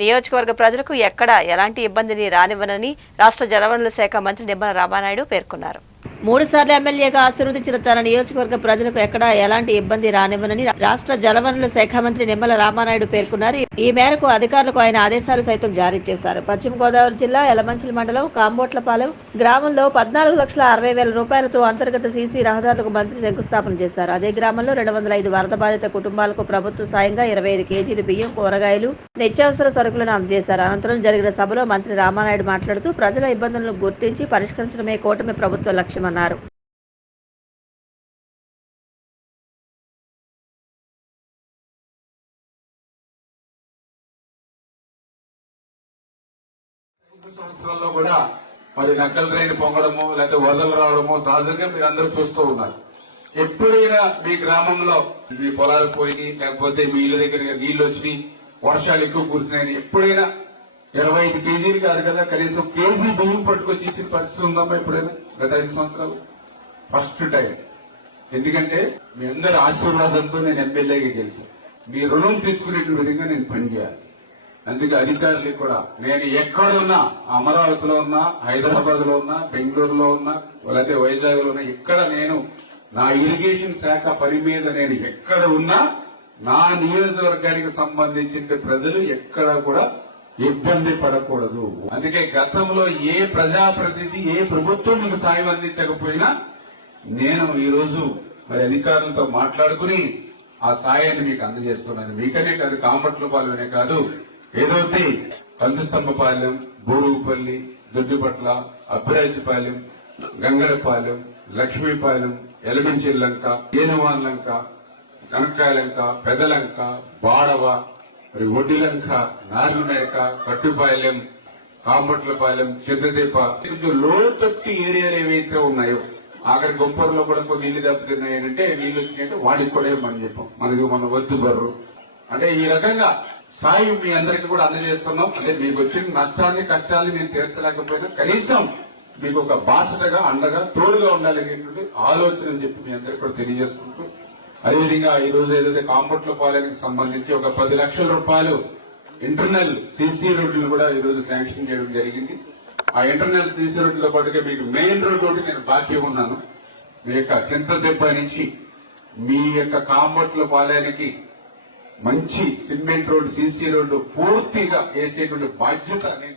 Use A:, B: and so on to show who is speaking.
A: నియోజకవర్గ ప్రజలకు ఎక్కడ ఎలాంటి ఇబ్బందిని రానివ్వనని రాష్ట్ర జలవనరుల శాఖ మంత్రి నిమ్మల రామానాయుడు పేర్కొన్నారు. మూడు సార్లు ఎమ్మెల్యేగా ఆశీర్వదించిన తన నియోజకవర్గ ప్రజలకు ఎక్కడా ఎలాంటి ఇబ్బంది రానివ్వనని రాష్ట్ర జలవనరుల శాఖ మంత్రి నిమ్మల రామానాయుడు పేర్కొన్నారు. ఈ మేరకు అధికారులకు ఆయన ఆదేశాలు సైతం జారీ చేశారు. పశ్చిమ గోదావరి జిల్లా యలమంచిలి మండలం కాంబోట్లపాలెం గ్రామంలో పద్నాలుగు లక్షల అరవై వేల రూపాయలతో అంతర్గత సీసీ రహదారులకు మంత్రి శంకుస్థాపన చేశారు. అదే గ్రామంలో రెండు వందల ఐదు వరద బాధిత కుటుంబాలకు ప్రభుత్వ సాయంగా ఇరవై ఐదు కేజీలు బియ్యం కూరగాయలు నిత్యావసర సరుకులను అందజేశారు. అనంతరం జరిగిన సభలో మంత్రి రామానాయుడు మాట్లాడుతూ ప్రజల ఇబ్బందులను గుర్తించి పరిష్కరించడమే కూటమి ప్రభుత్వ లక్ష్యమన్నారు
B: సంవత్సరాల్లో కూడా మరి నక్కల రైలు పొంగడము లేకపోతే వరదలు రావడము సహజంగా మీరు అందరూ చూస్తూ ఉన్నారు. ఎప్పుడైనా మీ గ్రామంలో మీ పొలాలు పోయి లేకపోతే మీ ఇళ్ళ దగ్గర నీళ్ళు వచ్చినాయి వర్షాలు ఎక్కువ కురిసినాయని ఎప్పుడైనా ఇరవై ఐదు కేజీలు కాదు కదా కనీసం కేజీ బియ్యం పట్టుకొచ్చి ఇచ్చిన పరిస్థితి ఉందమ్మా ఎప్పుడైనా గత ఐదు సంవత్సరాలు? ఫస్ట్ టైం ఎందుకంటే మీ అందరి ఆశీర్వాదంతో నేను ఎమ్మెల్యేగా గెలిచాను. మీ రుణం తెచ్చుకునే విధంగా నేను పనిచేయాలి. అందుకే అధికారులు కూడా నేను ఎక్కడ ఉన్నా అమరావతిలో ఉన్నా హైదరాబాద్లో ఉన్నా బెంగళూరులో ఉన్నా లేకపోతే వైజాగ్లో ఉన్నా ఎక్కడ నేను నా ఇరిగేషన్ శాఖ పని మీద నేను ఎక్కడ ఉన్నా నా నియోజకవర్గానికి సంబంధించిన ప్రజలు ఎక్కడ కూడా ఇబ్బంది పడకూడదు. అందుకే గతంలో ఏ ప్రజాప్రతినిధి ఏ ప్రభుత్వం మీకు సాయం అందించకపోయినా నేను ఈరోజు మరి అధికారులతో మాట్లాడుకుని ఆ సాయాన్ని మీకు అందజేస్తున్నాను. మీకనే కాదు కామట్లపాలెమే కాదు. ఏదైతే పంచస్తంభపాలెం బోరుగుపల్లి దొడ్డిపట్ల అబ్బరాజపాలెం గంగరపాలెం లక్ష్మీపాలెం లంక ఏనువాన్ లంక కనకాయలంక పెదలంక బాడవ మరి ఒడ్డిలంక నారుమేక కట్టుపాలెం కాంబట్లపాలెం చెద్దదీప కొంచెం లోతట్టు ఏరియాలు ఏవైతే ఉన్నాయో ఆఖరి గుంపర్లో కూడా కొన్ని నీళ్ళు దెబ్బతిన్నాయంటే నీళ్ళు వచ్చినాయంటే వాడికి కూడా మనం చెప్పాం. మనకి మన వద్దు బర్రు అంటే ఈ రకంగా సాయం మీ అందరికి కూడా అందజేస్తున్నాం. అంటే మీకు వచ్చిన నష్టాన్ని కష్టాన్ని నేను తీర్చలేకపోయినా కనీసం మీకు ఒక బాసటగా అండగా తోడుగా ఉండాలనేటువంటి ఆలోచన అని చెప్పి మీ అందరికి కూడా తెలియజేసుకుంటూ అదేవిధంగా ఈ రోజు ఏదైతే కాంపౌండ్ల పాలనకి సంబంధించి ఒక పది లక్షల రూపాయలు ఇంటర్నల్ సీసీ రోడ్లు కూడా ఈ రోజు శాంక్షన్ చేయడం జరిగింది. ఆ ఇంటర్నల్ సీసీ రోడ్లతో పాటుగా మీకు మెయిన్ రోడ్ ఒకటి నేను బాకీ ఉన్నాను. మీ యొక్క చింత దెబ్బ నుంచి మీ యొక్క కాంపౌండ్ల పాలనకి మంచి సిమెంట్ రోడ్ సీసీ రోడ్డు పూర్తిగా వేసేటువంటి బాధ్యత నేను